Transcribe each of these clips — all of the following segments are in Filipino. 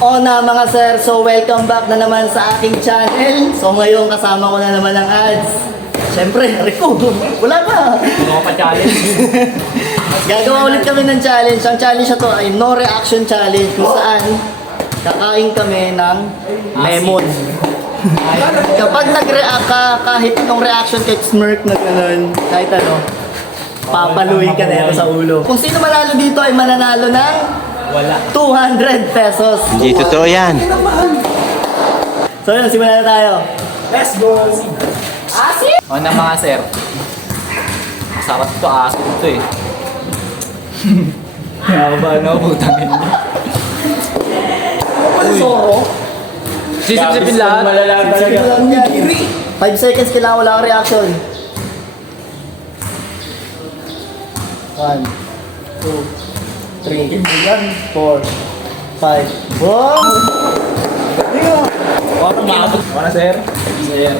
O na mga sir, so welcome back na naman sa aking channel. So ngayon kasama ko na naman ang ads. Siyempre, Rico, wala pa. Ano ka pa challenge? Gagawa ulit kami ng challenge. Ang challenge na to ay no reaction challenge kung saan kakain kami ng lemon. Kapag nag-react ka, kahit anong reaction kahit smirk na gano'n, kahit ano, papaluin ka na sa ulo. Kung sino manalo dito ay mananalo ng Wala. 200 pesos. Hindi totoo yan. So yun, simulan na tayo. Let's go! Asin! O na mga sir. Masarap ito, asin ito eh. Kaya ba na, putang ina. Soro. Sisip-sipin lahat. Sige lang yan. 5 seconds kailangan wala kang reaction. 1, 2, 3, 4, 5. Wow! O na sir. Sir.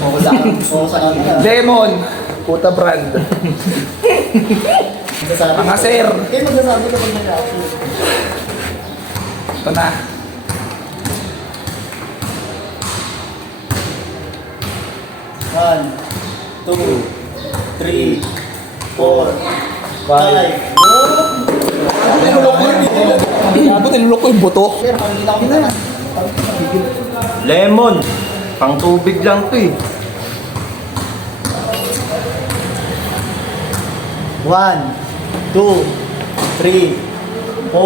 Oo, sa kanila. Lemon, puta brand. Magsasabi Mga ka- sir. Kayo magsasabi kapag may reaction. Ito na. One, 2, 3, 4, 5. Abot, nilulok ko yung buto. Sir, pangina ko na. Lemon. Pang tubig lang to eh. 1, 2, 3, 4,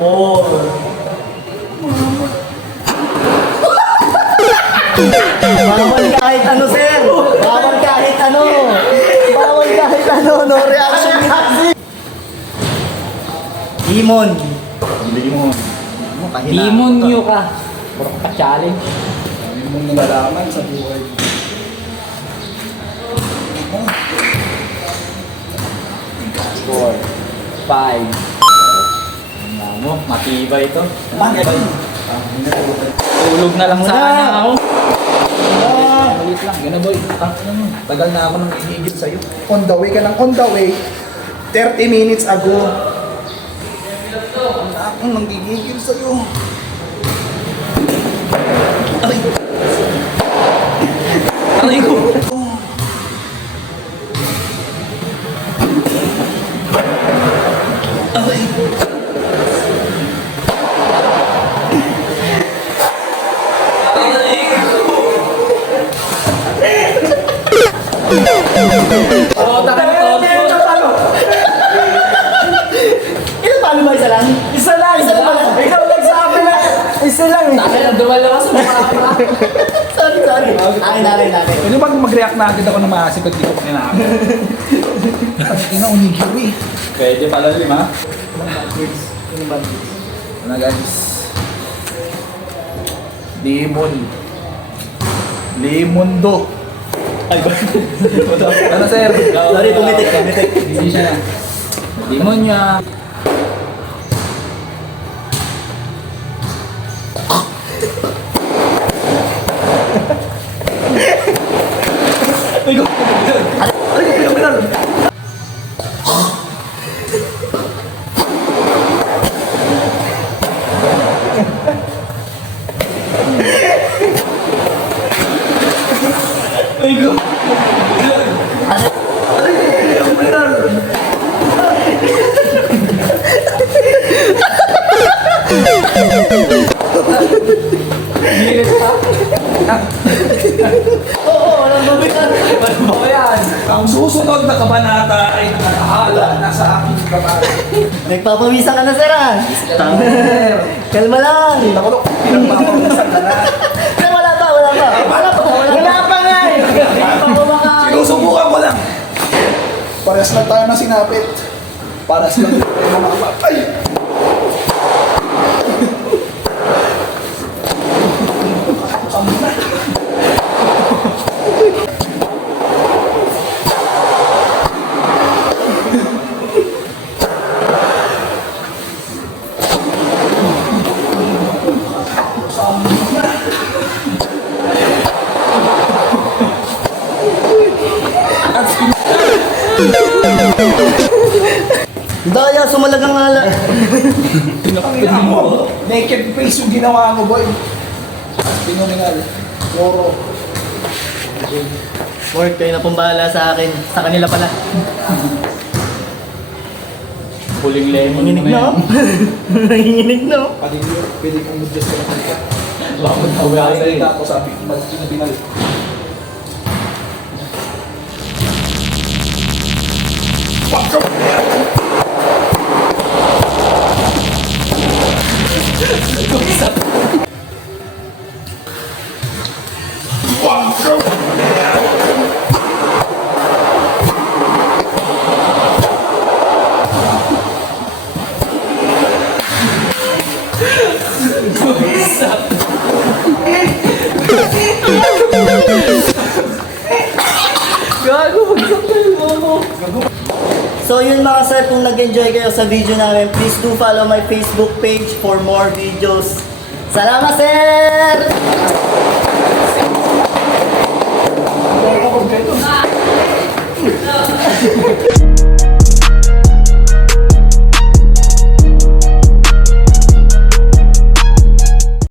4. Bawal kahit ano, sir. Bawal kahit ano. Bawal kahit ano. No reaction. Limon. Lemon. Limon nyo ka. Puro ka pa challenge. Lemon na nalaman sa buhay. Four. Five. Ano mo, matibay ito. Tulog na lang sana ako. Malit lang, gano'n boy. Tagal na ako nang hihigit sa'yo. On the way ka lang, on the way. 30 minutes ago. Wala akong nang gigigil sa'yo. Aray ko. Ilan paano ba isa lang? Isa lang. Isa lang pala. Ikaw nagsabi na. Isa lang eh. Takay lang dumalawa sa mga Sorry. Akin. Pwede ba mag-react na agad ako ng maasip at di ko kinakap? Ina, unigiri. Pwede pala lima. Ano na guys? Lemon. Lemondo. Ay ba? Ano sir? Sorry, tumitik. Hindi siya. Limon niya. Oo, walang mabigat. Ano yan? Ang susunod na kabanata ay nakahala na sa aking kamay. Nagpapawisan ka na, sir, ah. Kalma lang. Nakulok, pinagpapawisan ka na. Sir, wala pa. Wala pa nga eh. Hindi pa kumakain. Sinusubukan ko lang. Parehas lang tayo na sinapit. Parehas lang tayo na makapatay. Daya, sumalagang ngala. Tangina mo. Naked face yung ginawa mo, boy. Pinuningal. Puro. Mark, kayo na pong bahala sa akin. Sa kanila pala. Puling lemon Nanginig na. Nanginig na. Pwede kang mag-just ka na. Bakit nawala sa'yo? Tapos sabi, binal. So yun mga sir, kung nag-enjoy kayo sa video namin, please do follow my Facebook page for more videos. Salamat sir!